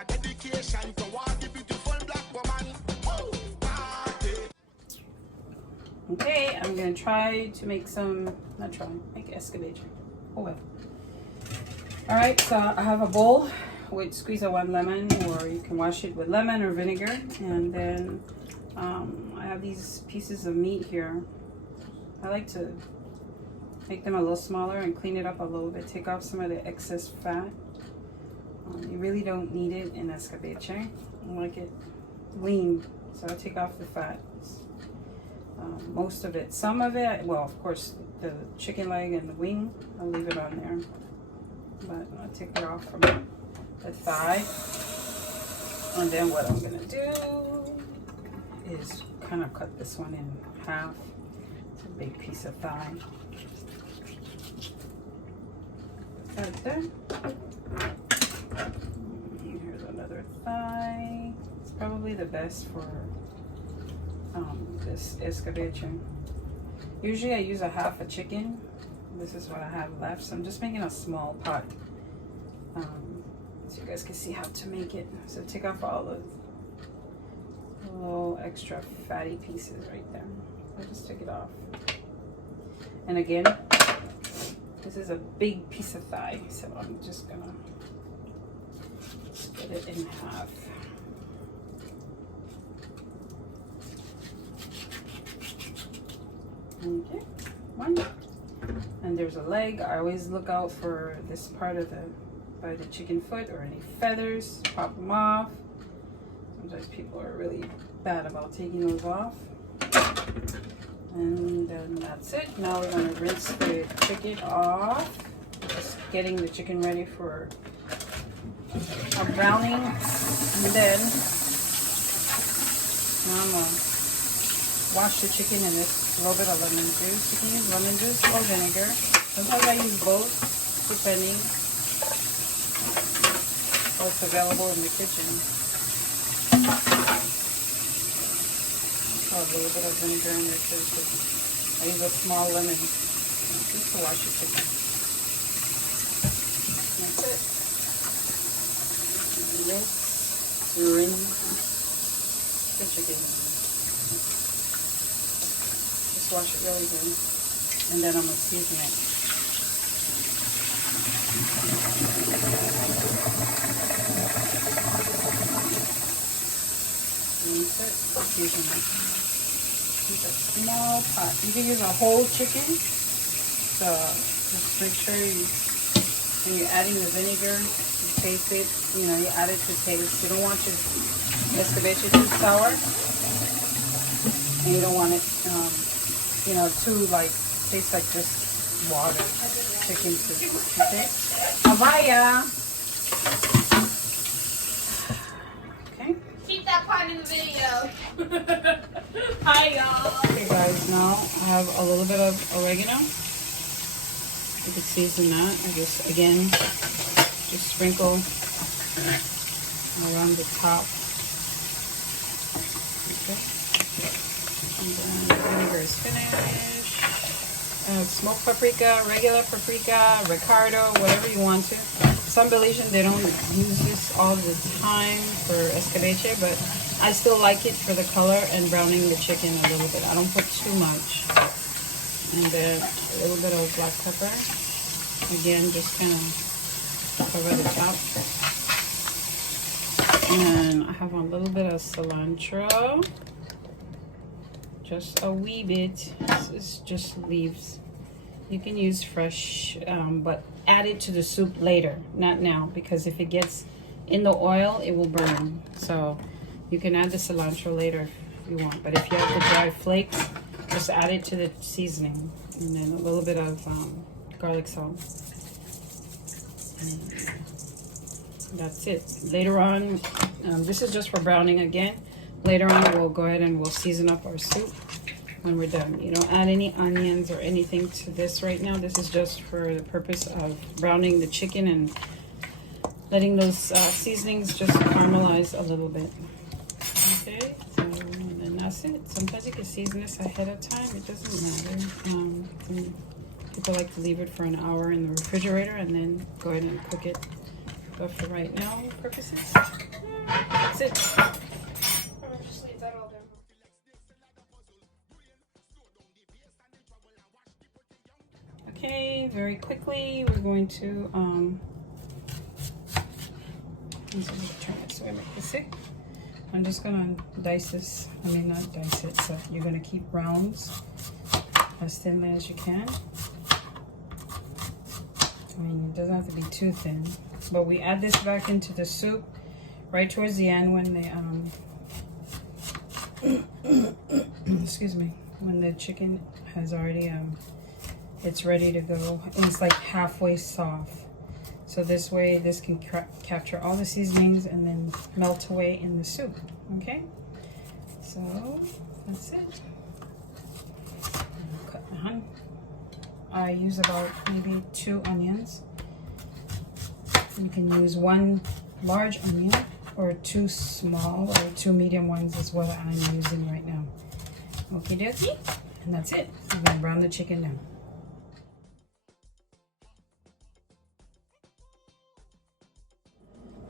a dedication to all the beautiful black woman. Oh, party. Okay, I'm gonna try to make make escabeche. Oh well. Alright, so I have a bowl with squeeze of 1 lemon, or you can wash it with lemon or vinegar. And then I have these pieces of meat here. I like to make them a little smaller and clean it up a little bit. Take off some of the excess fat. You really don't need it in escabeche. I like it lean, so I take off the fat. Most of it. Some of it, well, of course, the chicken leg and the wing, I'll leave it on there. But I'll take it off from the thigh. And then what I'm going to do is kind of cut this one in half. It's a big piece of thigh. Right there. Here's another thigh. It's probably the best for this escabeche. Usually I use a half a chicken. This is what I have left, so I'm just making a small pot so you guys can see how to make it. So take off all the little extra fatty pieces right there. I'll just take it off. And again, this is a big piece of thigh, so I'm just gonna split it in half. Okay, one. And there's a leg. I always look out for this part of by the chicken foot or any feathers. Pop them off. Sometimes people are really bad about taking those off. And then that's it. Now we're gonna rinse the chicken off. Just getting the chicken ready for a browning. And then now I'm gonna wash the chicken in this little bit of lemon juice. You can use lemon juice or vinegar. Sometimes I use both, depending what's available in the kitchen. A little bit of vinegar in there too. I use a small lemon just to wash the chicken. That's it. Rinse the chicken. Just wash it really good, and then I'm gonna season it. Rinse it, season it. Use a small pot. You can use a whole chicken, so just make sure when you're adding the vinegar, you taste it. You know, you add it to taste. You don't want your escabeche too sour, and you don't want it, you know, too tastes like just water, chicken soup. Okay, Avaya. Okay. Keep that part in the video. Hi, y'all. Okay, guys. Now I have a little bit of oregano. You can season that. I just just sprinkle around the top. Okay. And then the vinegar is finished. Smoked paprika, regular paprika, Ricardo, whatever you want to. Some Belizean, they don't use this all the time for escabeche, but I still like it for the color and browning the chicken a little bit. I don't put too much. And then a little bit of black pepper. Again, just kind of cover the top. And I have a little bit of cilantro. Just a wee bit. This is just leaves. You can use fresh, but add it to the soup later, not now, because if it gets in the oil, it will burn. So you can add the cilantro later if you want. But if you have the dry flakes, just add it to the seasoning. And then a little bit of garlic salt. And that's it. Later on, this is just for browning again. Later on, we'll go ahead and we'll season up our soup when we're done. You don't add any onions or anything to this right now. This is just for the purpose of browning the chicken and letting those seasonings just caramelize a little bit. Okay, so and then that's it. Sometimes you can season this ahead of time. It doesn't matter. Some people like to leave it for an hour in the refrigerator and then go ahead and cook it. But for right now purposes, That's it. I'm gonna just leave that all there. Okay, very quickly we're going to I'm just gonna turn it so I make this thick. I'm just gonna dice this. I mean, not dice it. So you're gonna keep rounds as thinly as you can. I mean, it doesn't have to be too thin. But we add this back into the soup right towards the end when the excuse me, when the chicken has already it's ready to go. And it's like halfway soft. So this way, this can capture all the seasonings and then melt away in the soup. Okay, so that's it. Cut on. I use about maybe 2 onions. You can use 1 large onion or 2 small or 2 medium ones is what I'm using right now. Okie dokie, and that's it. I'm gonna brown the chicken now.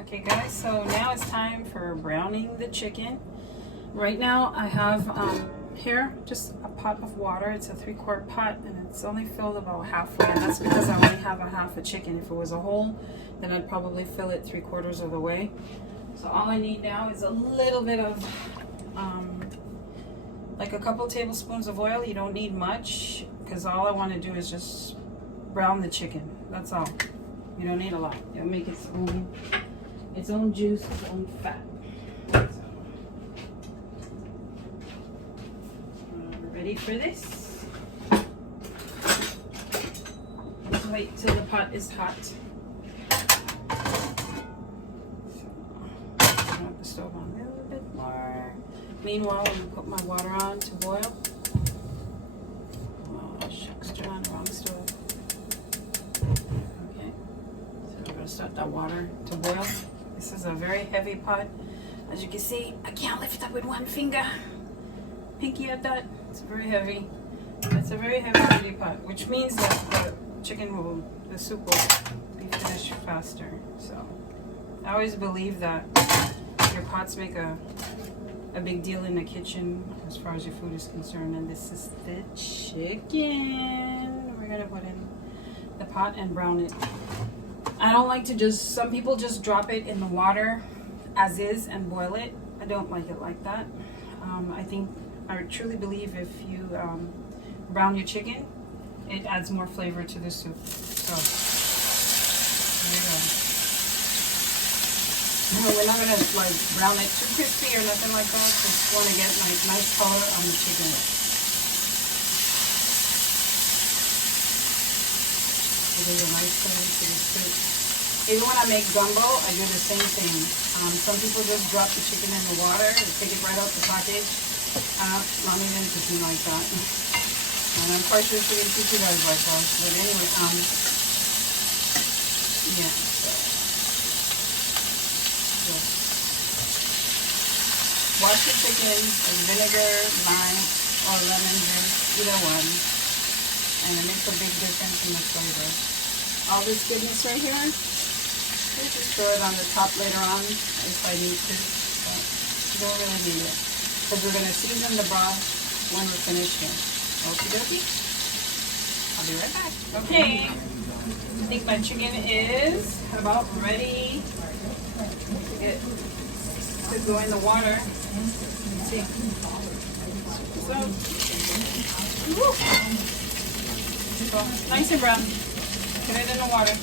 Okay guys, so now it's time for browning the chicken. Right now I have here just a pot of water. It's a 3-quart pot and it's only filled about halfway, and that's because I only have a half a chicken. If it was a whole, then I'd probably fill it 3/4 of the way. So all I need now is a little bit of like a couple tablespoons of oil. You don't need much because all I want to do is just brown the chicken. That's all. You don't need a lot. It'll make its own juice, its own fat. So, we're ready for this. Just wait till the pot is hot. So, turn up the stove on a little bit more. Meanwhile, I'm gonna put my water on to boil. Oh shucks, turn on the wrong stove. Okay, so we're gonna start that water to boil. This is a very heavy pot. As you can see, I can't lift it up with 1 finger. Pinky at that. It's very heavy. It's a very heavy pot, which means that the soup will be finished faster. So I always believe that your pots make a big deal in the kitchen as far as your food is concerned. And this is the chicken. We're gonna put in the pot and brown it. I don't like to some people just drop it in the water as is and boil it. I don't like it like that. I truly believe if you brown your chicken, it adds more flavor to the soup. So, there you go. No, we're not gonna like brown it too crispy or nothing like that. Just want to get like nice color on the chicken. Give it a nice flavor to the soup. Even when I make gumbo, I do the same thing. Some people just drop the chicken in the water and take it right out the package. Not even cooking like that. And I'm quite sure she didn't teach you guys like that. But anyway, yeah. So wash the chicken with vinegar, lime, or lemon juice, either one. And it makes a big difference in the flavor. All this goodness right here, I'll just throw it on the top later on if I need to, but you don't really need it. Because we're going to season the broth when we're finished here. Okie dokie. I'll be right back. Okay, I think my chicken is about ready to go in the water. Let's see. So, nice and brown. Put it in the water.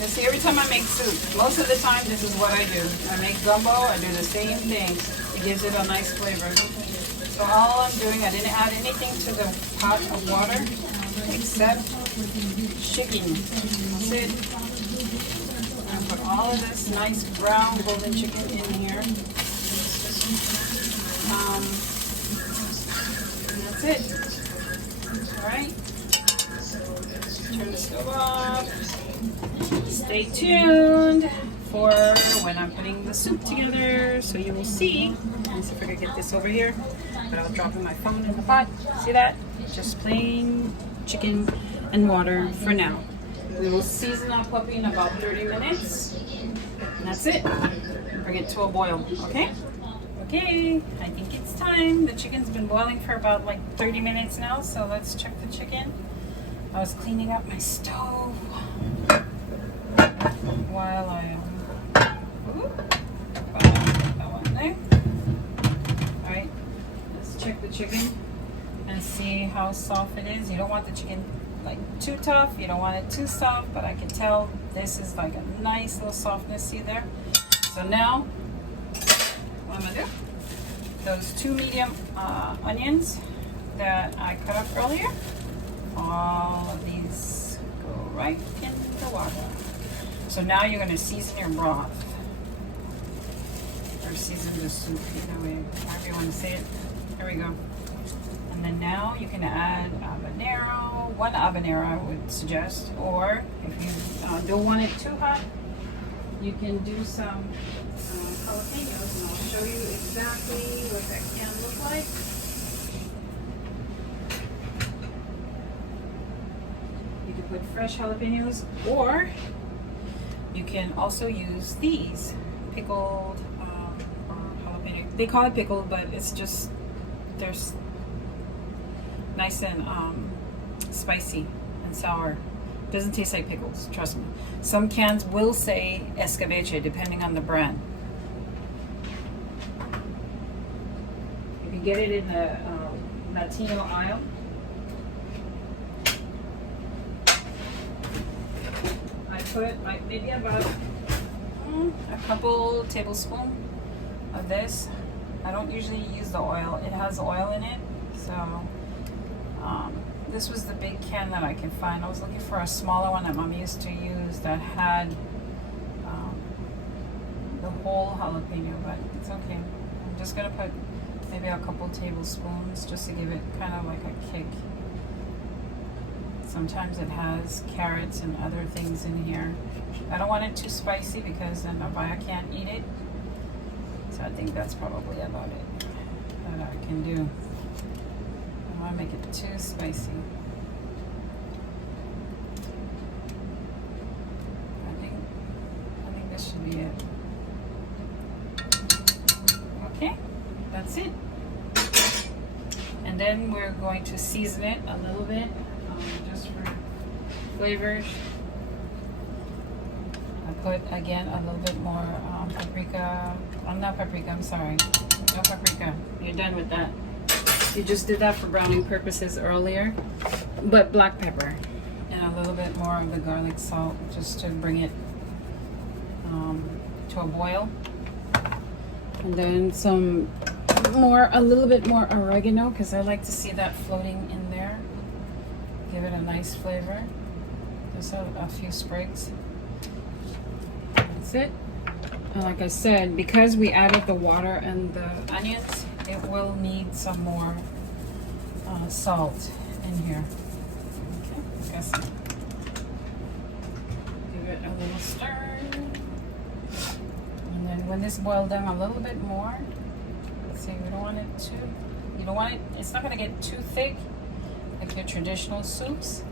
You see, every time I make soup, most of the time this is what I do. I make gumbo, I do the same thing. It gives it a nice flavor. So all I'm doing, I didn't add anything to the pot of water except chicken. That's it. I'm gonna put all of this nice brown golden chicken in here. And that's it. All right. Turn the stove off. Stay tuned for when I'm putting the soup together, so you will see. Let me see if I can get this over here. But I'll drop in my phone in the pot. See that? Just plain chicken and water for now. We will season our puppy in about 30 minutes. And that's it. bring it to a boil, okay? Okay, I think it's time. The chicken's been boiling for about like 30 minutes now, so let's check the chicken. I was cleaning up my stove while I that one there. Alright, let's check the chicken and see how soft it is. You don't want the chicken like too tough, you don't want it too soft, but I can tell this is like a nice little softness, see there? So now, what I'm gonna do, those 2 medium onions that I cut up earlier, all of these go right in the water. So now you're gonna season your broth, or season the soup, either way, however you wanna say it. Here we go. And then now you can add habanero, 1 habanero I would suggest, or if you don't want it too hot, you can do some jalapenos, and I'll show you exactly what that can look like. You can put fresh jalapenos, or you can also use these pickled jalapeno. They call it pickled, but it's just there's nice and spicy and sour. Doesn't taste like pickles, trust me. Some cans will say Escabeche, depending on the brand. You can get it in the Latino aisle. I put like maybe about a couple tablespoons of this. I don't usually use the oil. It has oil in it, so this was the big can that I could find. I was looking for a smaller one that Mom used to use that had the whole jalapeno, but it's okay. I'm just gonna put maybe a couple tablespoons just to give it kind of like a kick. Sometimes it has carrots and other things in here. I don't want it too spicy because then Abaya can't eat it. So I think that's probably about it that I can do. I don't want to make it too spicy. I think this should be it. Okay, that's it. And then we're going to season it a little bit, just for flavors. I put again a little bit more paprika. Not paprika, I'm sorry. No paprika. You're done with that. You just did that for browning purposes earlier. But black pepper. And a little bit more of the garlic salt just to bring it to a boil. And then a little bit more oregano, because I like to see that floating in there. Give it a nice flavor. Just a few sprigs. That's it. And like I said, because we added the water and the onions, it will need some more salt in here. Okay, I guess. Give it a little stir. And then when this boils down a little bit more, let's see, we don't want it too, it's not going to get too thick like your traditional soups.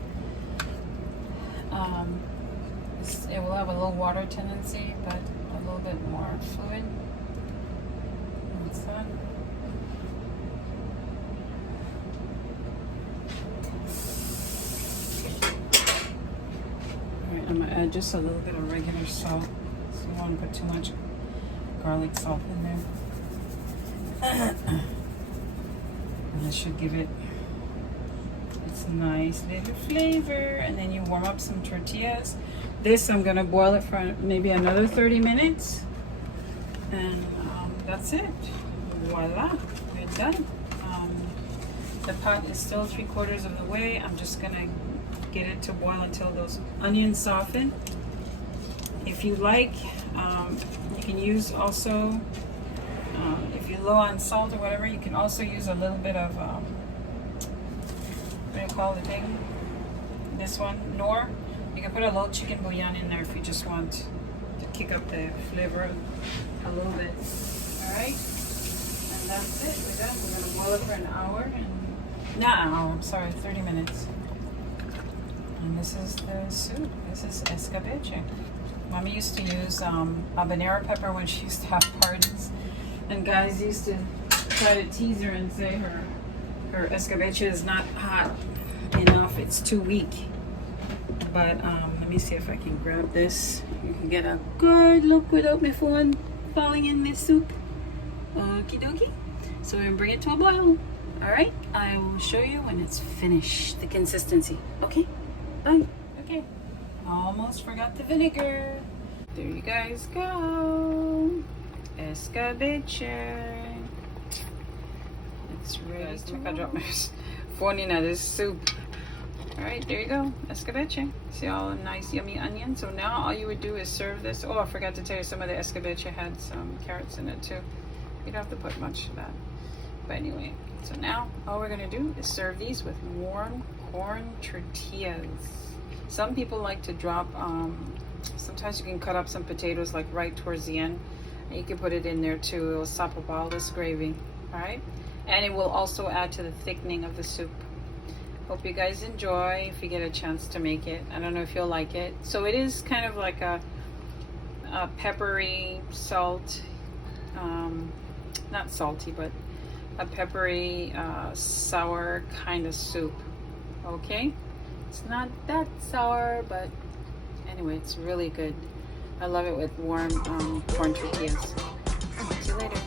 It will have a little water tendency, but a little bit more fluid. That's that. Alright, I'm going to add just a little bit of regular salt. So you don't want to put too much garlic salt in there. And this should give it its nice little flavor. And then you warm up some tortillas. This, I'm going to boil it for maybe another 30 minutes. And that's it. Voila, we're done. The pot is still 3/4 of the way. I'm just going to get it to boil until those onions soften. If you like, you can use also, if you're low on salt or whatever, you can also use a little bit of, what do you call the thing? This one, nor. You can put a little chicken bouillon in there if you just want to kick up the flavor a little bit. Alright? And that's it. We're done. We're going to boil it for an hour. Not an hour, I'm sorry, 30 minutes. And this is the soup. This is escabeche. Mommy used to use habanero pepper when she used to have parties, and guys used to try to tease her and say her escabeche is not hot enough, it's too weak. But let me see if I can grab this. You can get a good look without my phone falling in this soup. Okie dokie. So we're gonna bring it to a boil. Alright, I will show you when it's finished, the consistency. Okay, bye. Okay, almost forgot the vinegar. There you guys go. Escabeche. It's ready to I dropped my phone in this soup. Alright, there you go. Escabeche. See all the nice yummy onions. So now all you would do is serve this. Oh, I forgot to tell you, some of the escabeche had some carrots in it too. You don't have to put much of that. But anyway, so now all we're going to do is serve these with warm corn tortillas. Some people like to drop, sometimes you can cut up some potatoes like right towards the end. And you can put it in there too. It will sop up all this gravy. Alright? And it will also add to the thickening of the soup. Hope you guys enjoy if you get a chance to make it. I don't know if you'll like it. So it is kind of like a peppery, salt, not salty, but a peppery, sour kind of soup. Okay? It's not that sour, but anyway, it's really good. I love it with warm corn tortillas. See you later.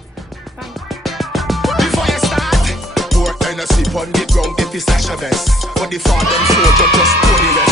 Bye. Before you start, pour Hennessy on the ground if it's Escabeche. But the fall them soldier just pour the rest.